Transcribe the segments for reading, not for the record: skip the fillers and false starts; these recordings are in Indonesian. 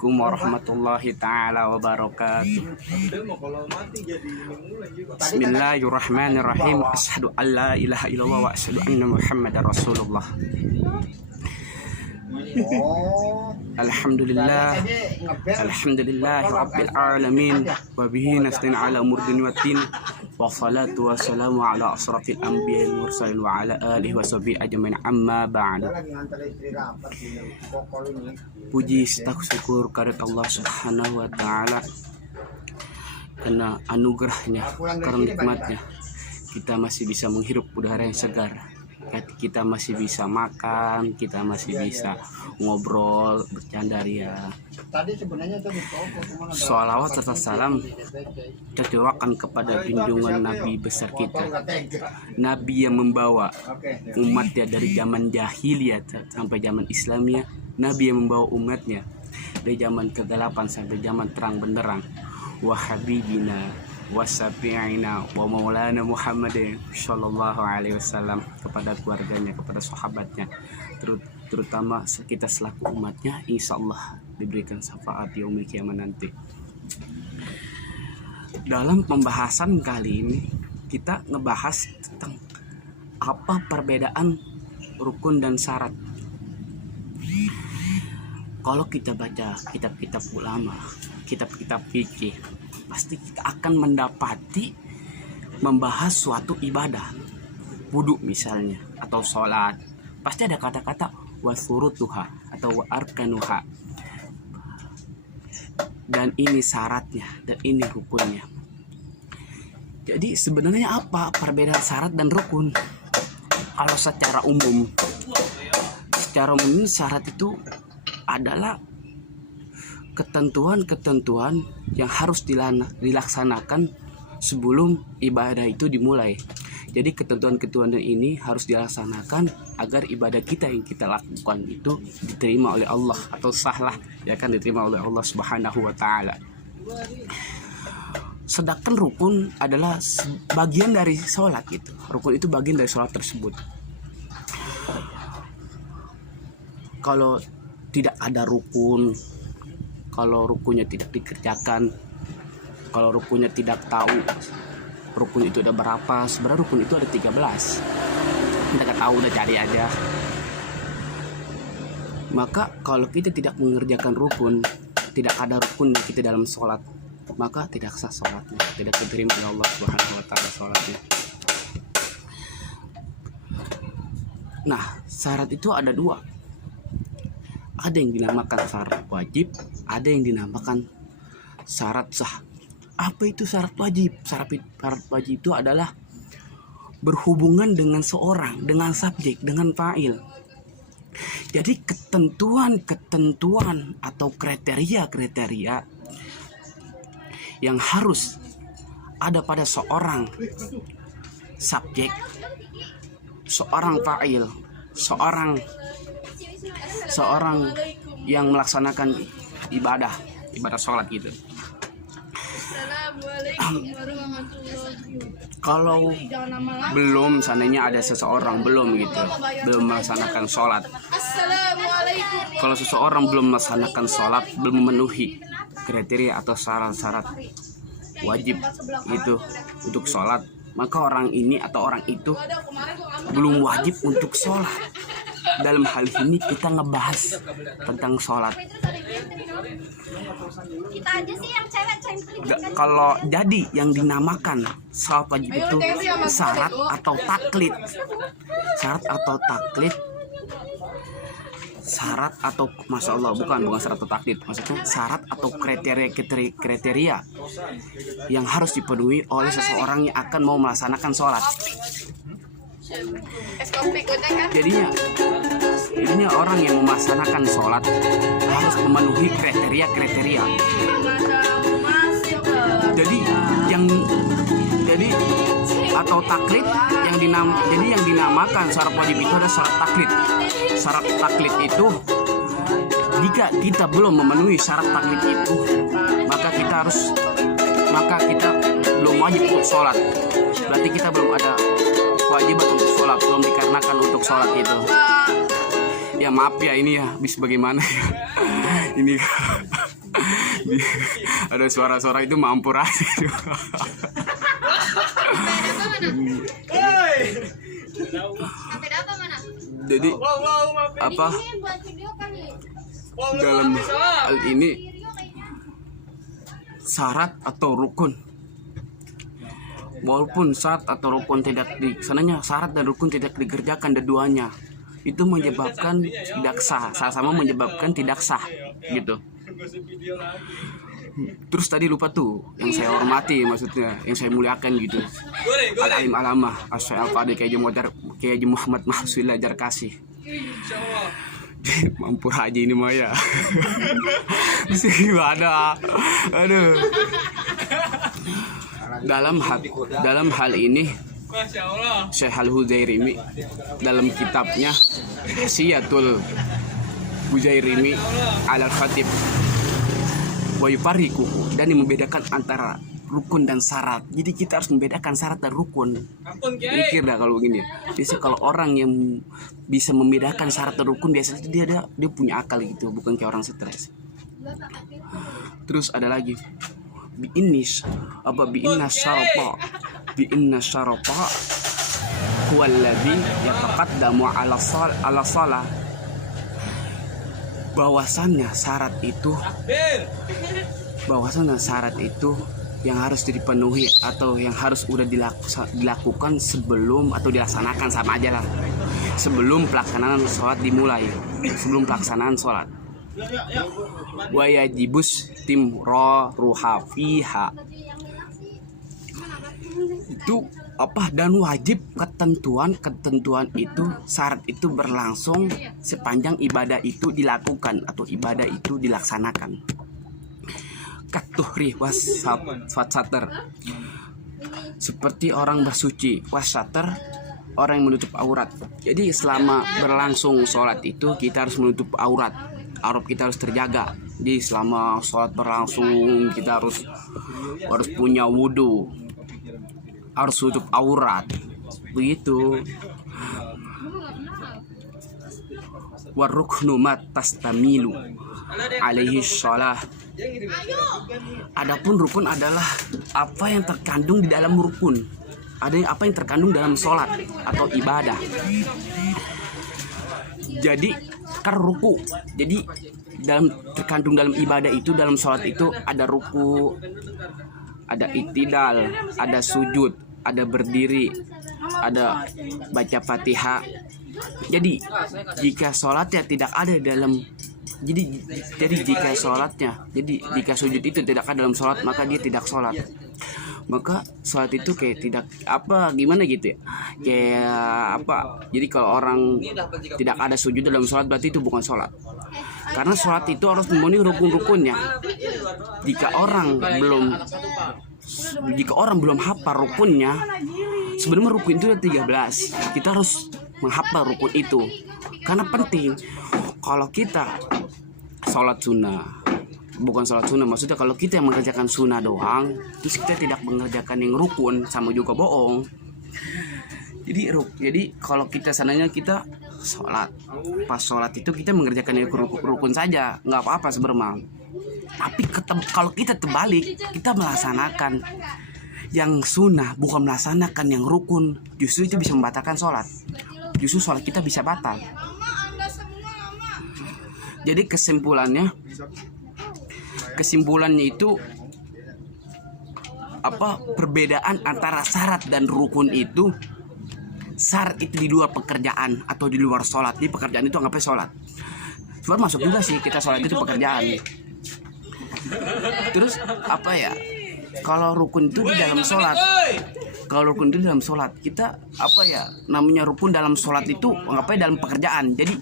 Assalamualaikum warahmatullahi ta'ala wabarakatuh. Bismillahirrahmanirrahim. Asyhadu an la ilaha illallah wa asyhadu anna Muhammadar Rasulullah. Alhamdulillah rabbil alamin wa bihi nasta'in ala umuri dunya waddin wa salatu wassalamu ala asrafil anbiya'i wal mursalin wa ala alihi wa sahbihi ajmain, amma ba'd. Puji syukur kehadirat Allah Subhanahu wa taala karena anugerahnya, karena nikmatnya kita masih bisa menghirup udara yang segar, kita masih bisa makan, kita masih bisa ngobrol, bercanda ria. Sholawat serta salam tercurahkan kepada junjungan Nabi besar kita, Nabi yang membawa umatnya dari zaman jahiliyah sampai zaman Islamiyah, Nabi yang membawa umatnya dari zaman kegelapan sampai zaman terang benderang. Wa habibina wa syafi'ina wa maulana Muhammadin sallallahu alaihi wasallam, kepada keluarganya, kepada sahabatnya, terutama kita selaku umatnya, insya Allah diberikan syafaat yaumil kiamat nanti. Dalam pembahasan kali ini kita ngebahas tentang apa perbedaan rukun dan syarat. Kalau kita baca kitab-kitab ulama, kitab-kitab fikih, pasti kita akan mendapati membahas suatu ibadah, wudhu misalnya, atau sholat, pasti ada kata-kata wasurutuha atau arkanuha, dan ini syaratnya dan ini rukunnya. Jadi sebenarnya apa perbedaan syarat dan rukun? Kalau secara umum syarat itu adalah ketentuan-ketentuan yang harus dilaksanakan sebelum ibadah itu dimulai. Jadi ketentuan-ketentuan ini harus dilaksanakan agar ibadah kita yang kita lakukan itu diterima oleh Allah, atau sahlah ya kan, diterima oleh Allah Subhanahu wa taala. Sedangkan rukun adalah bagian dari sholat gitu. Rukun itu bagian dari sholat tersebut. Kalau tidak ada rukun, kalau rukunnya tidak dikerjakan, kalau rukunnya tidak tahu rukun itu ada berapa, sebenarnya rukun itu ada 13. Kita nggak tahu, udah cari aja. Maka kalau kita tidak mengerjakan rukun, tidak ada rukun kita dalam sholat, maka tidak sah sholatnya, tidak diterima oleh Allah Subhanahu wa taala sholatnya. Nah, syarat itu ada dua. Ada yang dinamakan syarat wajib, ada yang dinamakan syarat sah. Apa itu syarat wajib? Syarat wajib itu adalah berhubungan dengan seorang, dengan subjek, dengan fa'il. Jadi ketentuan-ketentuan atau kriteria-kriteria yang harus ada pada seorang subjek, seorang fa'il, seorang yang melaksanakan ibadah sholat gitu. Kalau belum, seandainya ada seseorang belum melaksanakan sholat, kalau seseorang belum melaksanakan sholat, belum memenuhi kriteria atau syarat-syarat wajib itu untuk sholat, maka orang ini atau orang itu belum wajib untuk sholat. Dalam hal ini kita ngebahas tentang sholat. Kalau jadi yang dinamakan sholat wajib itu syarat atau taklid. Syarat atau masya Allah, bukan syarat atau taklid, maksudnya syarat atau kriteria yang harus dipenuhi oleh seseorang yang akan mau melaksanakan sholat. Jadinya orang yang melaksanakan sholat harus memenuhi kriteria. Jadi atau taklid yang dinamakan syarat wajib itu adalah syarat taklid. Syarat taklid itu, jika kita belum memenuhi syarat taklid itu, maka kita belum wajib untuk sholat. Berarti kita belum ada kewajiban untuk sholat, belum dikarenakan untuk sholat itu. Ya maaf ya, ini ya bis bagaimana ya ini Ada suara-suara itu Mampurasi. Jadi apa dalam hal ini syarat atau rukun, walaupun syarat atau rukun tidak sananya syarat dan rukun tidak dikerjakan keduanya, itu menyebabkan tidak sah, sama menyebabkan tidak sah gitu. Terus tadi lupa tuh yang saya hormati, maksudnya yang saya muliakan gitu, Al-Alim Alamah Asy-Syaikh Al-Qadhi Kiai Haji Muhammad Mahsudillah Jarkasih. Mampu haji ini Maya. Gimana? Aduh. Dalam hal ini Syekh Al-Huzairimi dalam kitabnya Siyatul Huzairimi Al-Khatib wa yufariqu, dan membedakan antara rukun dan syarat. Jadi kita harus membedakan syarat dan rukun. Mikir dah kalau begini. Biasanya kalau orang yang bisa membedakan syarat dan rukun, biasanya dia punya akal gitu, bukan kayak orang stres. Terus ada lagi bi inna syarapa huwa alladhi yataqaddamu ala shalah. Bahwasannya syarat itu yang harus dipenuhi atau yang harus udah dilakukan sebelum atau dilaksanakan, sama aja lah, sebelum pelaksanaan sholat dimulai, sebelum pelaksanaan sholat. Wa yajibus timroruha fiha, itu apa, dan wajib ketentuan itu, syarat itu berlangsung sepanjang ibadah itu dilakukan atau ibadah itu dilaksanakan. Katuhri wassatar, seperti orang bersuci, wassatar orang yang menutup aurat. Jadi selama berlangsung sholat itu kita harus menutup aurat kita harus terjaga. Jadi selama sholat berlangsung kita harus punya wudu, harus tutup aurat, begitu. Waruknu mat tastamilu alaihi shalah. Adapun rukun adalah apa yang terkandung di dalam rukun, apa yang terkandung dalam sholat atau ibadah. Jadi kan ruku, jadi terkandung dalam ibadah itu, dalam sholat itu ada ruku, ada itidal, ada sujud, ada berdiri, ada baca Fatihah. Jadi jika sholatnya tidak ada dalam, jadi jika sujud itu tidak ada dalam sholat, maka dia tidak sholat. Maka sholat itu kayak tidak gimana gitu ya, kayak apa. Jadi kalau orang tidak ada sujud dalam sholat, berarti itu bukan sholat, karena sholat itu harus memenuhi rukun-rukunnya. Jika orang belum hafal rukunnya, sebenarnya rukun itu ada 13, kita harus menghafal rukun itu karena penting. Kalau kita sholat sunnah, bukan sholat sunnah, maksudnya kalau kita yang mengerjakan sunnah doang, terus kita tidak mengerjakan yang rukun, sama juga bohong. Jadi kalau kita sananya kita sholat, pas sholat itu kita mengerjakan yang rukun saja, nggak apa-apa sebenarnya. Tapi kalau kita terbalik, kita melaksanakan yang sunnah, bukan melaksanakan yang rukun, justru itu bisa membatalkan sholat. Justru sholat kita bisa batal. Jadi kesimpulannya itu perbedaan antara syarat dan rukun itu. Syarat itu di luar pekerjaan atau di luar sholat. Di pekerjaan itu anggapnya sholat. Sebenarnya masuk juga sih, kita sholat itu pekerjaan. Terus kalau rukun itu di dalam sholat. Kalau rukun itu dalam sholat, kita namanya rukun dalam sholat itu anggapnya dalam pekerjaan. Jadi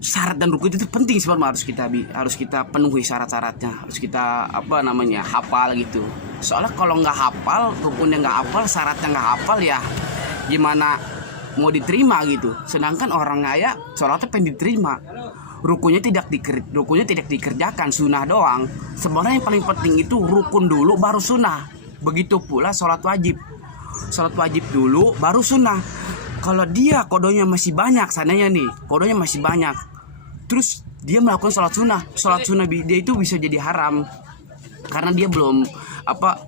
syarat dan rukun itu penting sebenarnya, harus kita penuhi syarat-syaratnya, harus kita hafal gitu. Soalnya kalau nggak hafal, rukunnya nggak hafal, syaratnya nggak hafal, ya gimana mau diterima gitu. Sedangkan orang kaya sholatnya pengen diterima, rukunnya tidak dikerjakan, sunnah doang. Sebenarnya yang paling penting itu rukun dulu baru sunnah. Begitu pula sholat wajib dulu baru sunnah. Kalau dia kodonya masih banyak, terus dia melakukan sholat sunnah dia itu bisa jadi haram. karena dia belum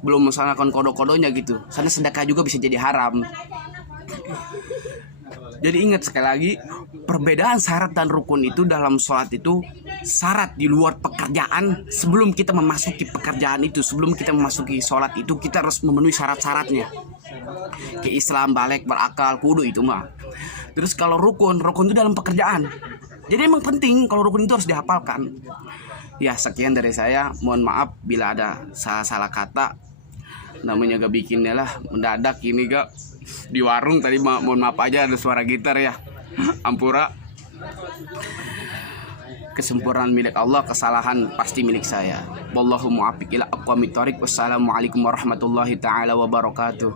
melaksanakan kodok-kodoknya gitu. Karena sedekah juga bisa jadi haram. Jadi ingat sekali lagi, perbedaan syarat dan rukun itu dalam sholat itu syarat di luar pekerjaan. Sebelum kita memasuki pekerjaan itu, sebelum kita memasuki sholat itu, kita harus memenuhi syarat-syaratnya. Ke Islam, balik, berakal, kudu itu mah. Terus kalau rukun itu dalam pekerjaan. Jadi emang penting kalau rukun itu harus dihafalkan. Ya, sekian dari saya. Mohon maaf bila ada salah kata. Namanya gak bikinnya lah mendadak ini gak di warung tadi, mohon maaf aja ada suara gitar ya. Ampura. Kesempurnaan milik Allah, kesalahan pasti milik saya. Wallahu muwaffiq ila aqwamit thoriq. Wassalamualaikum warahmatullahi taala wabarakatuh.